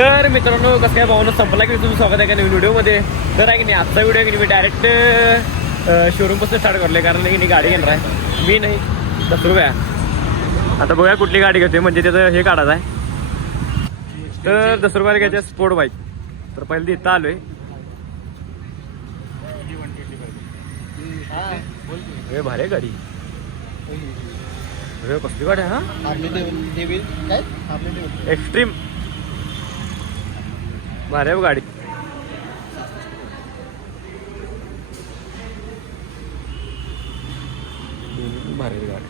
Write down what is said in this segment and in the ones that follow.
तर मित्रांनो कसं काय भावना संपला की तुम्ही स्वागत आहे का नवीन व्हिडिओमध्ये? तर आहे की नाही आजचा व्हिडिओ की नाही मी डायरेक्ट शोरूमपासून स्टार्ट करले कारण की नाही गाडी घेणार आहे. मी नाही. दस रुपया. आता बघूया कुठली गाडी घेते म्हणजे त्याचं हे काढायचं आहे. तर दस रुपयाला घ्यायचं स्पोर्ट बाईक तर पहिले इथं आलोय. हे भारी आहे गाडी. कसली गाडी आहे हा? एक्स्ट्रीम भारी आहे गाडी. भारी गाडी.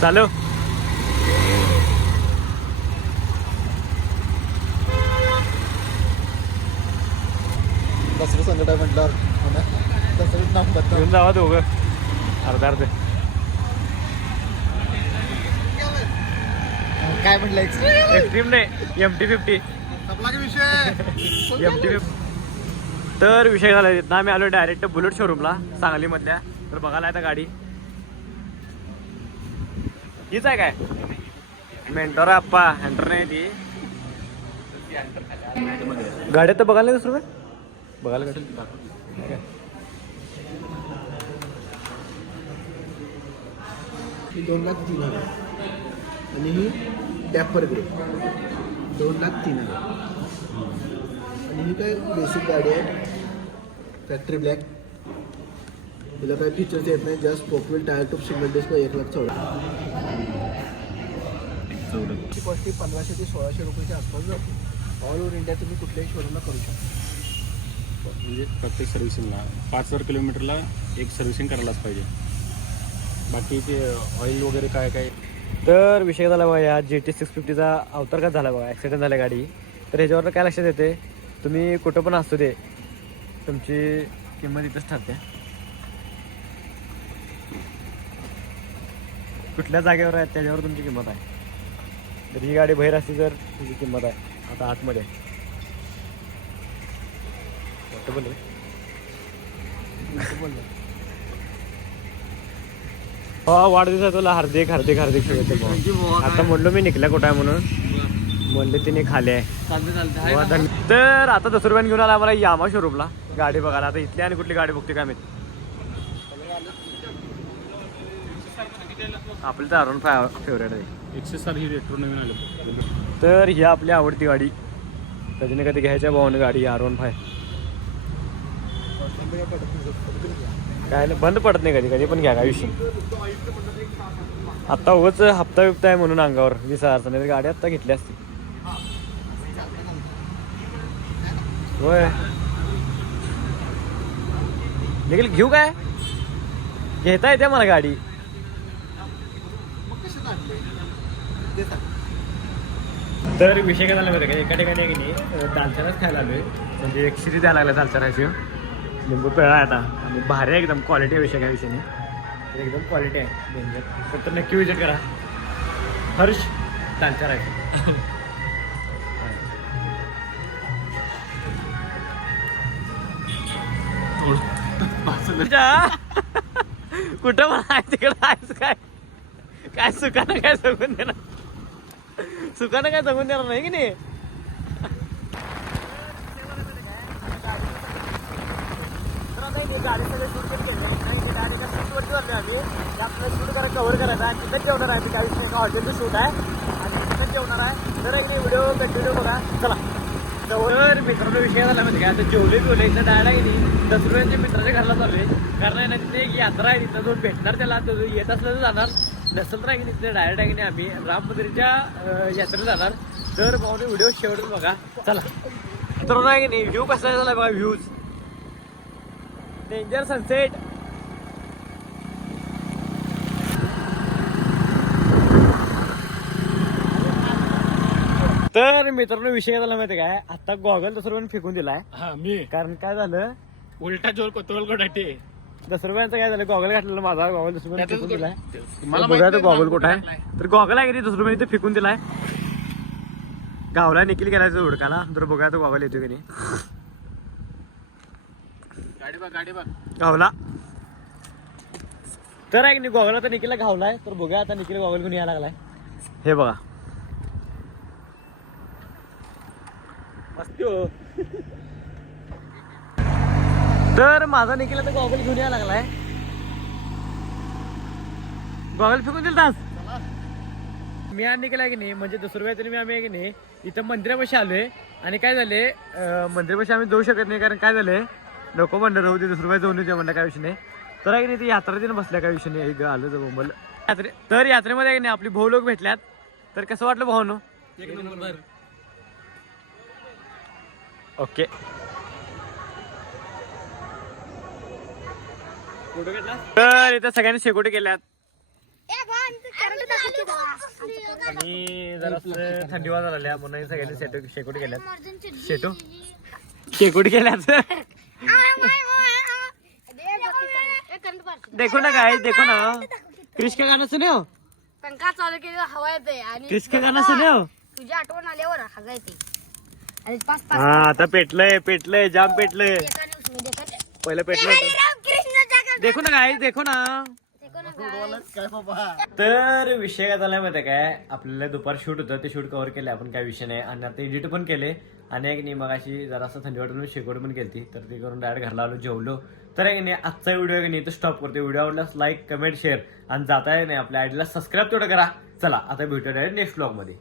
चालू. दसरं संकट आहे म्हटल्यावर. हो ना दसरं नाम घेऊन जावा दोघं. अर्धा अर्धे. काय म्हटलं एक्स्ट्रीम नाही. M T fifty M T तर विषय झाला तिथं आम्ही आलो डायरेक्ट बुलेट शोरूमला सांगलीमधल्या. तर बघायला आता गाडी. हीच आहे काय? मेंटोर आप्पा. हँटर नाही ती. गाड्या तर बघायला नाही दुसरं काय? बघायला ही दोन लाख तीन हजार. आणि ही? डॅपर ग्रुप दोन लाख तीन हजार. आणि ही काय बेसिक गाडी आहे. फॅक्टरी ब्लॅक तिला काही फीचर्स येत नाही जस्ट पोकविल टायर टूप सिंगल डिस्क एक लाख चौदा. ची कॉस्ट पंधराशे ते सोळाशे रुपयाच्या आसपास जाते. ऑल ओव्हर इंडिया तुम्ही कुठल्याही शोरूमला करू शकता. म्हणजे प्रत्येक सर्व्हिसिंगला पाच हजार किलोमीटरला एक सर्व्हिसिंग करायलाच पाहिजे. बाकी ते ऑइल वगैरे काय काय? तर विषय झाला बघा या जी टी सिक्स फिफ्टीचा अवतार झाला बघा ॲक्सिडेंट झाला गाडी. तर ह्याच्यावर काय लक्षात येते तुम्ही कुठं पण असतो ते तुमची किंमत इथंच ठरते. कुठल्या जागेवर आहे त्याच्यावर तुमची किंमत आहे. तर ही गाडी बाहेर असती तर तुझी किंमत आहे आता आतमध्ये. आहे. मोठं हो वाढदिवस तुला हार्दिक हार्दिक हार्दिक शुभेच्छा आता म्हणलो मी निघल्या कुठं आहे म्हणून. म्हणले तिने खाले आहे. तर आता दस रुपयाने घेऊन आला आम्हाला यामा शोरूमला गाडी बघायला. आता इथली आणि कुठली गाडी बघते काय माहिती. आपली तर अरुण फाय फेवरेट आहे. एकशे सात ही रेट्रो नवीन आले. तर ही आपली आवडती गाडी. कधी ना कधी घ्यायच्या भावाने गाडी आर वन फाय काय नाही, बंद पडत नाही कधी कधी पण घ्या काय विषय आत्ता उगाच हप्ता बिप्ता आहे म्हणून अंगावर वीस हजारचा नाही तर गाडी आत्ता घेतली असती. होय. देखील घेऊ काय? घेता येते मला गाडी. तर विषय काय झाला माहिती आहे का? एका ठिकाणी की नाही दालचाराच खायला आलोय. म्हणजे एक शिरी द्यायला लागला दालचाराची लिंबू पेळा आहे आता आणि भारी आहे एकदम क्वालिटी विषय काय विषय नाही एकदम क्वालिटी आहे. डेंजर तर नक्की विजिट करा. हर्ष चालचार आहे कुठं म्हणा तिकडं आहेस काय? काय सुखानं काय सांगून देणार? सुखानं काय सांगून देणार नाही की नाही? कव्हर करायचं आहे. तिथं जेवणार आहे. त्या दिवशी एका हॉटेलचं शूट आहे. आणि तिथं जेवणार आहे. तर एक व्हिडिओ कंटिन्यू बघा. चला. जवळ. मित्रांनो विषय झाला माहिती काय? आता जेवले बिवले इथं डायला गेली दस रुपयांच्या मित्राच्या घरला चालले कारण आहे ना तिथे एक यात्रा आहे. तिथं जाऊन भेटणार त्याला. येत असलं तर जाणार. नसेल तर आहे की तिथे डायरेक्ट आहे की नाही आम्ही. राम मंदिरच्या यात्रेला जाणार. तर पाहून व्हिडिओ शेवटून बघा. चला. मित्रांनो आहे की नाही? व्ह्यू कसा झाला बघा? व्ह्यूज डेंजर सनसेट तर मित्रांनो विषय काय झाला माहिती काय? आता गॉगल दुसरं फेकून दिलाय. हा मी. कारण काय झालं? उलटा जोर कोतवल कोटाटे दस रुपयांचं काय झालं? गॉगल घातलेला माझा गॉगल दुसरं त्यातच फेकून दिलाय. मला बघूया तो नाही गॉगल कुठं आहे. तर गॉगल आहे की दुसरं रुपये इथे फेकून दिलाय. गावला निखिल गेलायचं हुडकाला तर बघूया तो गॉगल येतो की नाही. बघ गाडी बघ. गावला तर एक गॉगल आता निखिलला घावलाय तर बघूया आता निखिल गॉगल घेऊन यायला लागलाय. हे बघा. मस्ती हो. तर माझा निखिल आता गॉगल घेऊन यायला लागलाय. गॉगल फेकून दिल तास मी आणि आहे की नाही म्हणजे दुसरं काहीतरी मी आम्ही आहे की नाही इथं मंदिरापाशी आलोय. आणि काय झाले मंदिरापाशी आम्ही जाऊ शकत नाही कारण काय झालंय नको म्हणलं राहू दे दुसरं जाऊन येते म्हणलं काय विषय नाही. तर आहे की नाही ती यात्रा दिन बसल्या काय विषय नाही आलं जर मुंबईला यात्रे तर यात्रेमध्ये आहे की नाही आपली भाऊ लोक भेटल्यात. तर कसं वाटलं भाऊनो? ओके. तर इथं सगळ्यांनी शेकोटी केल्यात. आणि जरा थंडी वाजायला म्हणून सगळ्यांनी शेटो शेकोटी केल्यात. शेटू? शेकोटी केल्यात. देखो ना काय देखो ना। क्रिश का गाणं सुने हो? पंखा चालू केलेला? हवा येते आणि क्रिश का गाणं सुने हो? तुझी आठवण आल्यावर हवा येते आणि पाच पाच हा आता पेटलंय पेटलंय जाम पेटलंय. पहिलं पेटलं होतं. देखो ना काय देखो ना. तर विषय काय झालाय माहिती काय? आपल्याला दुपार शूट होतं ते शूट कव्हर केले आपण काय विषय नाही. आणि आता एडिट पण केले आणि एक नाही मग अशी जरासं थंडी वाटून शेकोट पण केली तर ते करून डायरेक्ट घरला आलो जेवलो. तर एक नाही आजचा व्हिडिओ नाही तर स्टॉप करतो व्हिडिओ आवडल्यास लाईक कमेंट शेअर आणि जाता नाही आपल्या आयडीला सबस्क्राईब तेवढं करा. चला आता भेटूया डायरेक्ट नेक्स्ट ब्लॉगमध्ये.